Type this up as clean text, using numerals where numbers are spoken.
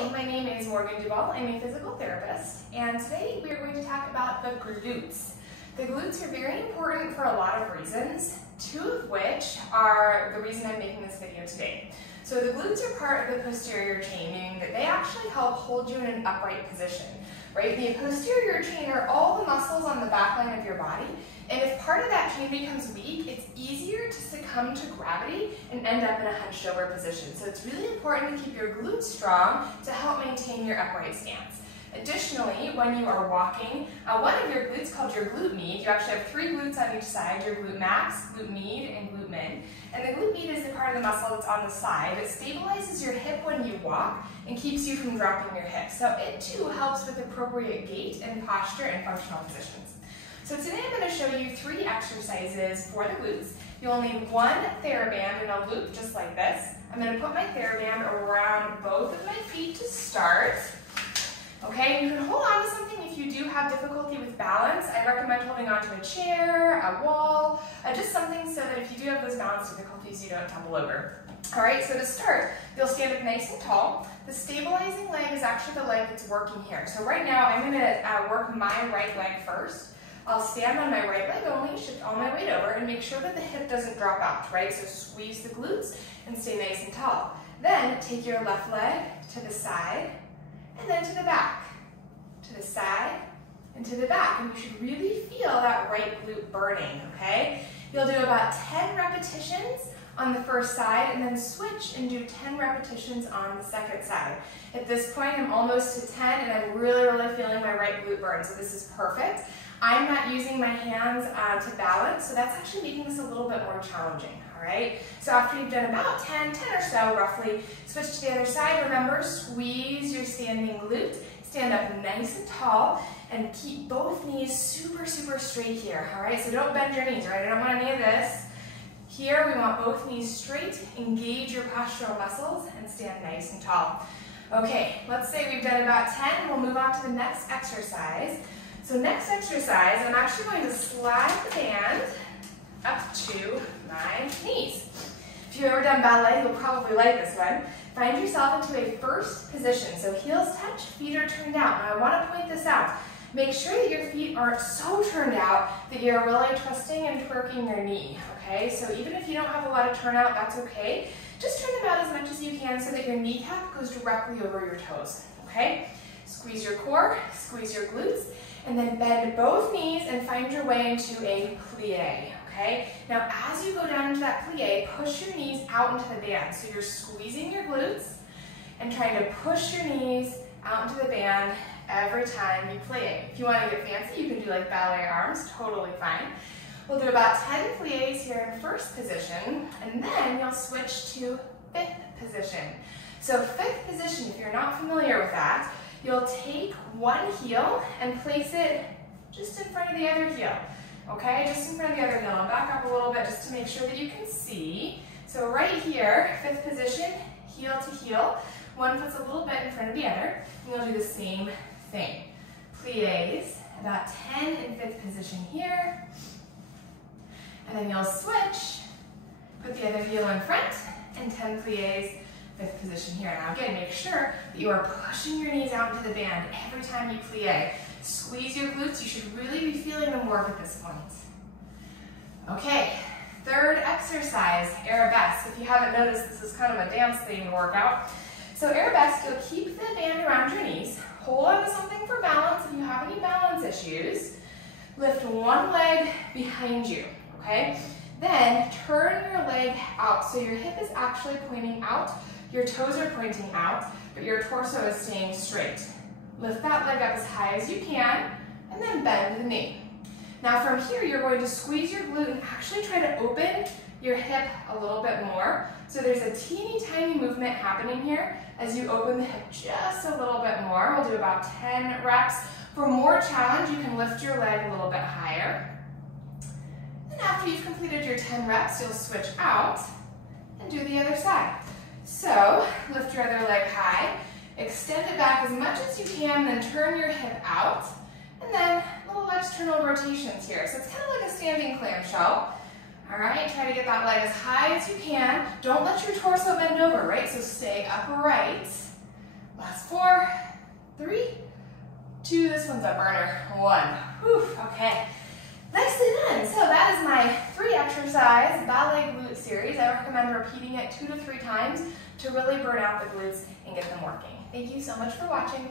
Hi, my name is Duval. I'm a physical therapist, and today we are going to talk about the glutes. The glutes are very important for a lot of reasons, two of which are the reason I'm making this video today. So the glutes are part of the posterior chain, meaning that they actually help hold you in an upright position, right? The posterior chain are all the muscles on the back line of your body, and if part of that chain becomes weak, it's easier to succumb to gravity and end up in a hunched over position. So it's really important to keep your glutes strong to help maintain your upright stance. Additionally, when you are walking, one of your glutes called your glute med, you actually have three glutes on each side, your glute max, glute med, and glute min. And the glute med is the part of the muscle that's on the side. It stabilizes your hip when you walk and keeps you from dropping your hip. So it too helps with appropriate gait and posture and functional positions. So today I'm going to show you 3 exercises for the glutes. You'll need one TheraBand in a loop just like this. I'm going to put my TheraBand around both of my feet to start. Okay, you can hold on to something if you do have difficulty with balance. I recommend holding onto a chair, a wall, just something so that if you do have those balance difficulties, you don't tumble over. All right, so to start, you'll stand up nice and tall. The stabilizing leg is actually the leg that's working here. So right now, I'm going to work my right leg first. I'll stand on my right leg only, shift all my weight over, and make sure that the hip doesn't drop out, right? So squeeze the glutes and stay nice and tall. Then take your left leg to the side, and then to the back, to the side, and to the back. And you should really feel that right glute burning, okay? You'll do about 10 repetitions on the first side, and then switch and do 10 repetitions on the second side. At this point, I'm almost to 10, and I'm really feeling my right glute burn, so this is perfect. I'm not using my hands to balance, so that's actually making this a little bit more challenging, all right? So after you've done about 10 or so roughly, switch to the other side. Remember, squeeze your standing glute, stand up nice and tall, and keep both knees super straight here, all right? So don't bend your knees, right? I don't want any of this. Here, we want both knees straight, engage your postural muscles, and stand nice and tall. Okay, let's say we've done about 10, we'll move on to the next exercise. So next exercise, I'm actually going to slide the band up to my knees. If you've ever done ballet, you'll probably like this one. Find yourself into a first position. So heels touch, feet are turned out. Now I want to point this out. Make sure that your feet aren't so turned out that you're really twisting and twerking your knee, okay? So even if you don't have a lot of turnout, that's okay. Just turn them out as much as you can so that your kneecap goes directly over your toes, okay? Squeeze your core, squeeze your glutes, and then bend both knees and find your way into a plie, okay? Now, as you go down into that plie, push your knees out into the band. So you're squeezing your glutes and trying to push your knees out into the band every time you plie. If you want to get fancy, you can do like ballet arms, totally fine. We'll do about 10 plies here in first position, and then you'll switch to 5th position. So 5th position, if you're not familiar with that, you'll take one heel and place it just in front of the other heel, okay? Just in front of the other heel. I'll back up a little bit just to make sure that you can see. So right here, 5th position, heel to heel. One foot's a little bit in front of the other, and you'll do the same thing. Plies, about 10 in 5th position here, and then you'll switch, put the other heel in front, and 10 plies, 5th position here. Now again, make sure that you are pushing your knees out into the band every time you plie. Squeeze your glutes. You should really be feeling them work at this point. Okay, 3rd exercise, Arabesque. If you haven't noticed, this is kind of a dance themed workout. So Arabesque, you'll keep the band around your knees. Hold on to something for balance if you have any balance issues. Lift one leg behind you, okay? Then turn your leg out so your hip is actually pointing out. Your toes are pointing out, but your torso is staying straight. Lift that leg up as high as you can, and then bend the knee. Now from here, you're going to squeeze your glute and actually try to open your hip a little bit more. So there's a teeny tiny movement happening here as you open the hip just a little bit more. We'll do about 10 reps. For more challenge, you can lift your leg a little bit higher. And after you've completed your 10 reps, you'll switch out and do the other side. So, lift your other leg high, extend it back as much as you can, then turn your hip out, and then little external rotations here. So it's kind of like a standing clamshell. All right, try to get that leg as high as you can. Don't let your torso bend over, right? So stay upright. Last 4, 3, 2, this one's a burner, 1. Whew, okay. Nicely done. So that is my 3 exercise ballet glute series. I recommend repeating it 2 to 3 times to really burn out the glutes and get them working. Thank you so much for watching.